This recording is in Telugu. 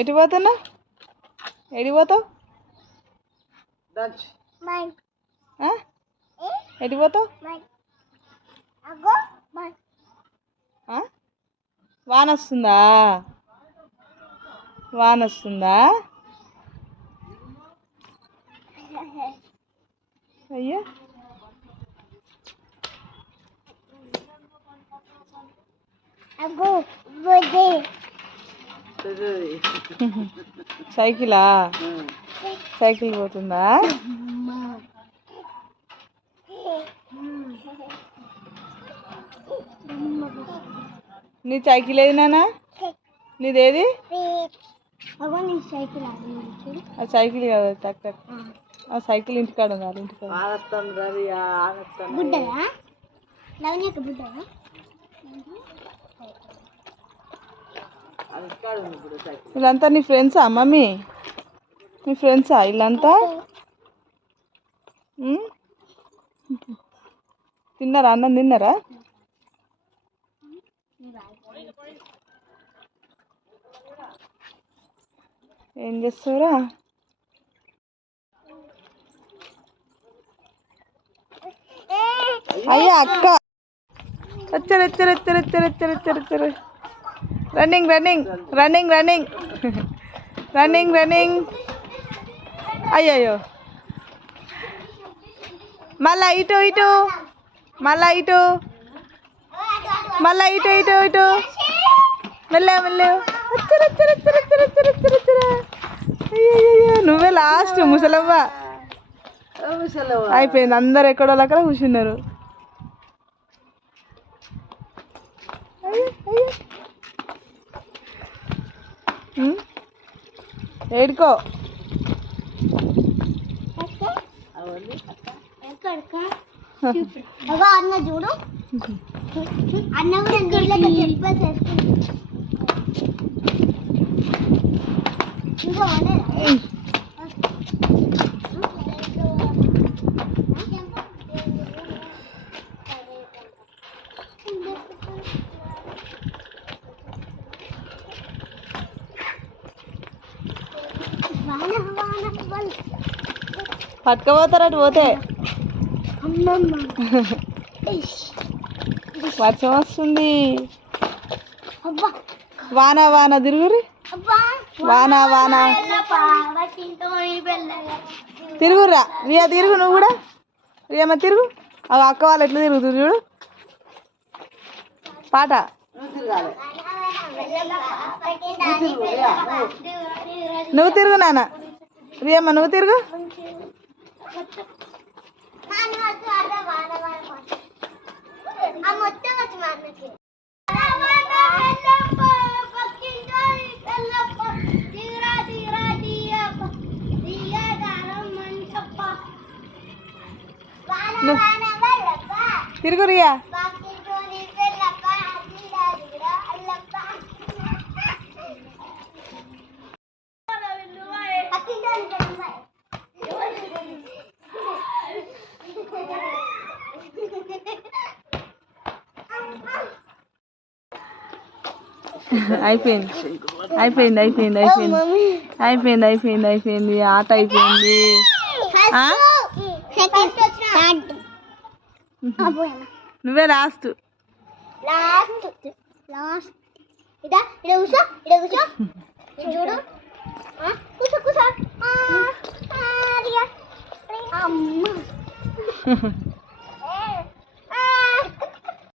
ఎటు పోతున్నా? ఎటు పోతావు? ఎటు పోతావు? వాన వస్తుందా? వాన వస్తుందా? అయ్యా సైకిలా? సైకిల్ పోతుందా? నీ సైకిల్ ఏది నాన్న? నీదేది? ఆ సైకిల్ కాదు, ట్రాక్టర్. ఆ సైకిల్ ఇంటికాడ ఉన్నారు. ఇంటికాడ వీళ్ళంతా నీ ఫ్రెండ్సా మమ్మీ? మీ ఫ్రెండ్సా వీళ్ళంతా? తిన్నారా? అన్నం తిన్నారా? ఏం చేస్తారా? అయ్యా అక్క వచ్చారు వచ్చారు వచ్చారు వచ్చారు వచ్చారు వచ్చారు వచ్చారు. Running running running running running running. అయ్యయ్యో మళ్ళా ఇటు ఇటు, మళ్ళా ఇటు, మళ్ళా ఇటు ఇటు ఇటు. మెల్లగా మెల్లగా వచ్చారు వచ్చారు వచ్చారు వచ్చారు వచ్చారు వచ్చారు వచ్చారు. అయ్యయ్యో నువ్వే లాస్ట్ ముసలవ్వ. అయిపోయింది, అందరు ఎక్కడో అక్కడ కూర్చున్నారు. ఏడుకో అన్న చూడు, అన్న పట్టుకపోతారు అటు పోతే. వర్షం వస్తుంది. వాన వాన తిరుగురి, వాన వాన తిరుగురా. రియా తిరుగు, నువ్వు కూడా రియమ్మ తిరుగు. అవి అక్క వాళ్ళు ఎట్లా తిరుగుతురు చూడు. పాట నువ్వు తిరుగు నాన్న. రియమ్మ నువ్వు తిరుగు. తిరుగు రియా. అయిపోయింది అయిపోయింది అయిపోయింది అయిపోయింది అయిపోయింది అయిపోయింది అయిపోయింది ఆట అయిపోయింది. నువ్వే లాస్ట్. చూడు అమ్మ